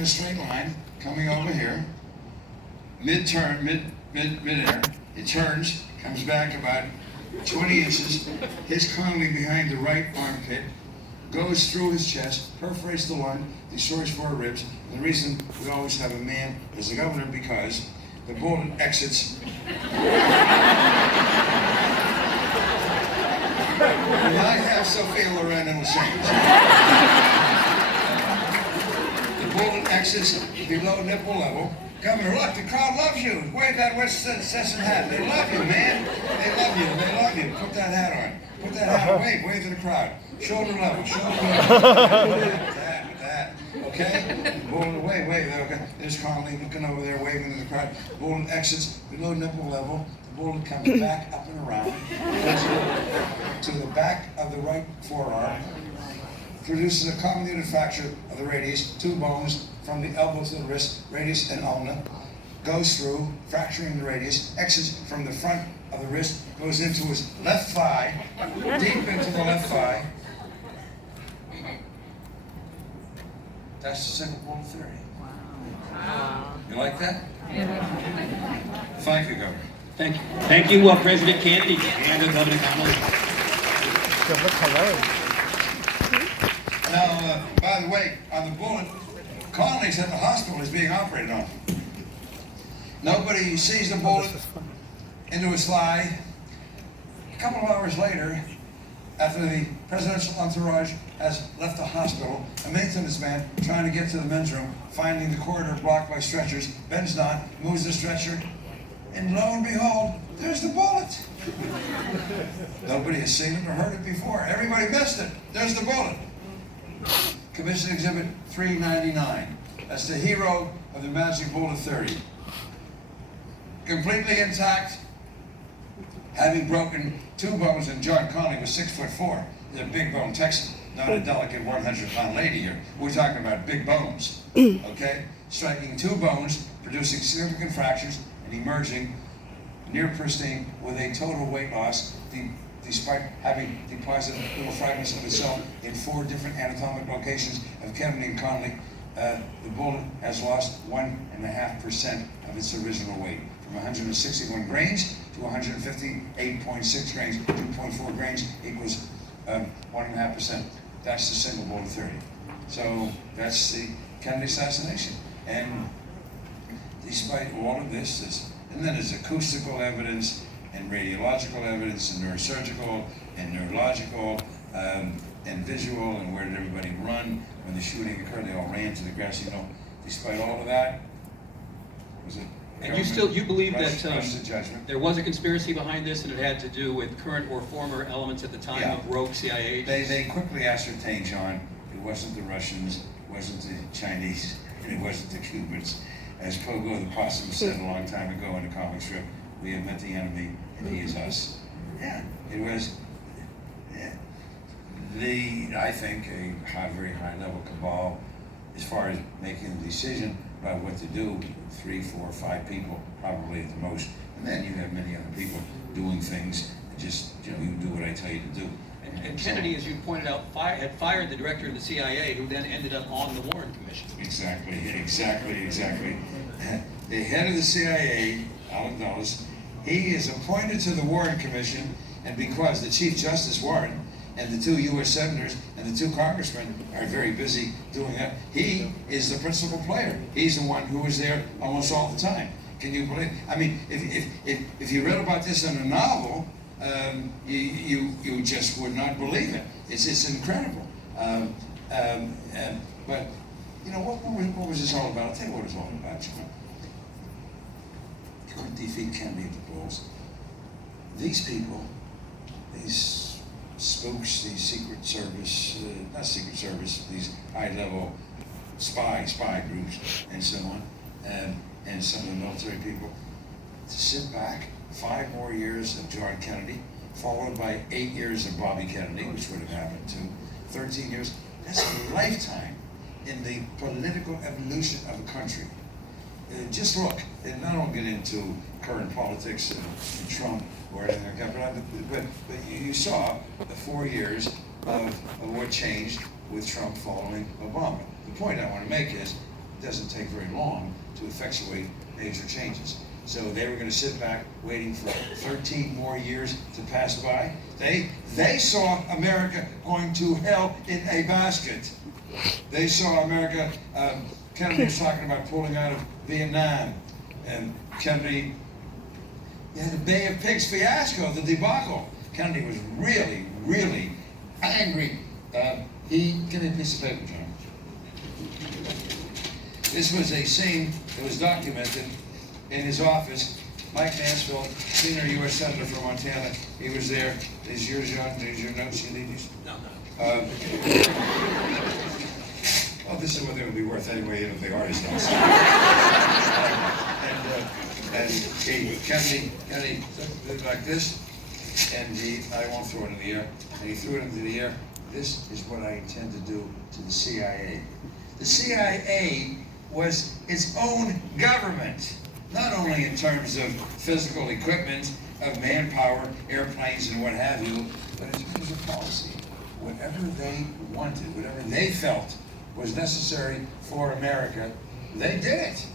in a straight line, coming over here, mid-turn, mid-air, it turns, comes back about 20 inches, hits Connolly behind the right armpit, goes through his chest, perforates the lung, destroys 4 ribs. And the reason we always have a man as the governor, because the bullet exits. And I have Sophia Loren and Lassane. The bullet exits below nipple level. Governor, look, the crowd loves you. Wave that West Session hat. They love you, man. They love you. They love you. Put that hat on. Put that hat on. Wave to the crowd. Shoulder level. Shoulder level. With that. Okay? Bullet away. Wave. Okay. There's Connolly looking over there, waving to the crowd. Bullet exits below nipple level. The bullet comes back up and around to the back of the right forearm. Produces a convoluted fracture of the radius, 2 bones from the elbow to the wrist, radius and ulna, goes through, fracturing the radius, exits from the front of the wrist, goes into his left thigh, deep into the left thigh. That's the single bullet theory. Wow. You like that? Thank you, Governor. Thank you. Thank you, President Kennedy and Governor Connolly. Now, by the way, on the bullet, Connolly's at the hospital. He's being operated on. Nobody sees the bullet into his thigh. A couple of hours later, after the presidential entourage has left the hospital, a maintenance man trying to get to the men's room, finding the corridor blocked by stretchers, bends down, moves the stretcher, and lo and behold, there's the bullet. Nobody has seen it or heard it before. Everybody missed it. There's the bullet. Commission Exhibit 399. That's the hero of the magic bullet theory. Completely intact, having broken 2 bones, and John Connolly was 6'4". He's a big bone Texan, not a delicate 100-pound lady here. We're talking about big bones, okay? Striking 2 bones, producing significant fractures, and emerging near pristine with a total weight loss, despite having deposited little fragments of itself in 4 different anatomic locations of Kennedy and Connolly. The bullet has lost 1.5% of its original weight, from 161 grains to 158.6 grains. 2.4 grains equals 1.5%. That's the single bullet theory. So that's the Kennedy assassination. And despite all of this, and then there's acoustical evidence, and radiological evidence, and neurosurgical, and neurological, and visual, and where did everybody run when the shooting occurred? They all ran to the grassy knoll. Despite all of that, was it? And you believe that judgment. There was a conspiracy behind this, and it had to do with current or former elements at the time of rogue CIA agents? They quickly ascertained, John, it wasn't the Russians, it wasn't the Chinese, and it wasn't the Cubans. As Pogo the Possum said a long time ago in a comic strip, we have met the enemy, and he is us. Yeah, it was, I think, a very high-level cabal as far as making the decision about what to do. 3, 4, 5 people, probably at the most. And then you have many other people doing things, just, you do what I tell you to do. And Kennedy, as you pointed out, had fired the director of the CIA, who then ended up on the Warren Commission. Exactly. The head of the CIA, Allen Dulles, he is appointed to the Warren Commission, and because the Chief Justice Warren and the 2 U.S. senators and the 2 congressmen are very busy doing that, he is the principal player. He's the one who was there almost all the time. Can you believe? I mean, if you read about this in a novel, you just would not believe it. It's incredible. But what was this all about? I'll tell you what it's all about, John. You couldn't defeat Kennedy at the polls. These people, these spooks, these Secret Service, not Secret Service, these high-level spy groups, and so on, and some of the military people, to sit back 5 more years of John Kennedy, followed by 8 years of Bobby Kennedy, which would have happened too, 13 years. That's a lifetime in the political evolution of a country. Just look, and I don't get into current politics and Trump or anything like that, but you saw the 4 years of what changed with Trump following Obama. The point I want to make is, doesn't take very long to effectuate major changes. So they were going to sit back waiting for 13 more years to pass by. They saw America going to hell in a basket. They saw America, Kennedy was talking about pulling out of Vietnam, and Kennedy, you had the Bay of Pigs fiasco, the debacle. Kennedy was really, really angry. Give me a piece of paper, John. This was a scene that was documented in his office. Mike Mansfield, senior U.S. Senator from Montana, he was there. These yours, John? These your notes? You need these? No. Oh, this is what they would be worth anyway, if they are his notes. Kennedy did like this, and I won't throw it in the air. And he threw it into the air. This is what I intend to do to the CIA. The CIA was its own government, not only in terms of physical equipment, of manpower, airplanes, and what have you, but in terms of policy. Whatever they wanted, whatever they felt was necessary for America, they did it.